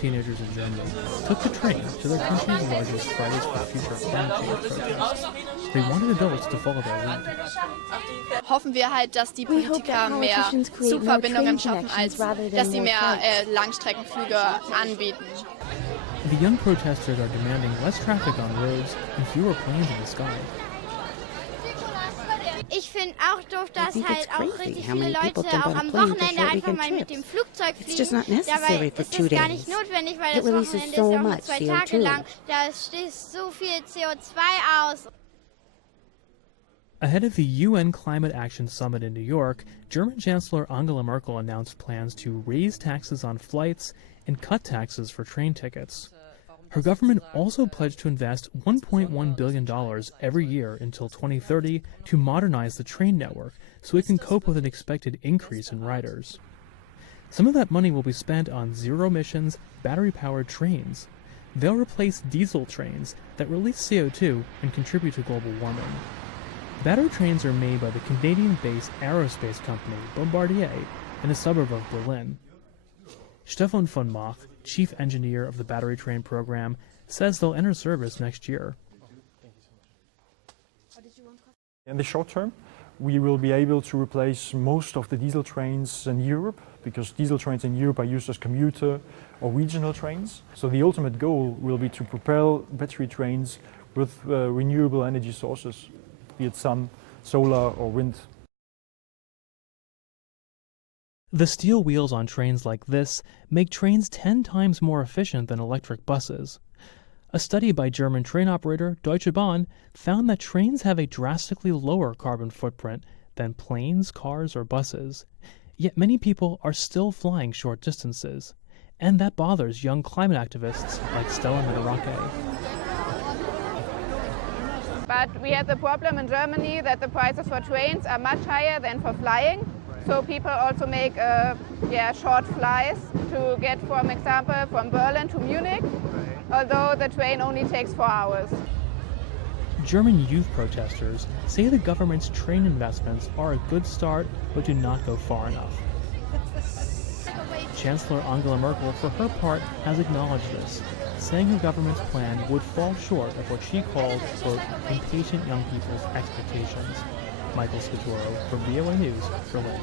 teenagers in Germany took the train to their country's largest Fridays for Future climate change protest. They wanted adults to follow their lead. Hoffen wir halt, dass die Politiker mehr Zugverbindungen schaffen, als dass sie mehr Langstreckenflüge anbieten. The young protesters are demanding less traffic on roads and fewer planes in the sky. Ich finde auch doof, dass halt auch richtig viele Leute auch am Wochenende einfach mal mit dem Flugzeug fliegen. Dabei ist es gar nicht notwendig, weil das Wochenende ist ja auch nur 2 Tage lang. Da stößt so viel CO2 aus. Ahead of the UN Climate Action Summit in New York, German Chancellor Angela Merkel announced plans to raise taxes on flights and cut taxes for train tickets. Her government also pledged to invest $1.1 billion every year until 2030 to modernize the train network so it can cope with an expected increase in riders. Some of that money will be spent on zero-emissions, battery-powered trains. They'll replace diesel trains that release CO2 and contribute to global warming. Battery trains are made by the Canadian-based aerospace company Bombardier in a suburb of Berlin. Stefan von Mach, chief engineer of the battery train program, says they'll enter service next year. In the short term, we will be able to replace most of the diesel trains in Europe, because diesel trains in Europe are used as commuter or regional trains. So the ultimate goal will be to propel battery trains with renewable energy sources, be it sun, solar or wind. The steel wheels on trains like this make trains 10 times more efficient than electric buses. A study by German train operator Deutsche Bahn found that trains have a drastically lower carbon footprint than planes, cars, or buses. Yet many people are still flying short distances, and that bothers young climate activists like Stella Mitarake. But we have the problem in Germany that the prices for trains are much higher than for flying. So people also make short flies to get, for example, from Berlin to Munich, although the train only takes 4 hours. German youth protesters say the government's train investments are a good start, but do not go far enough. Chancellor Angela Merkel, for her part, has acknowledged this, saying her government's plan would fall short of what she called, quote, impatient young people's expectations. Michael Scaturo for VOA News, Berlin.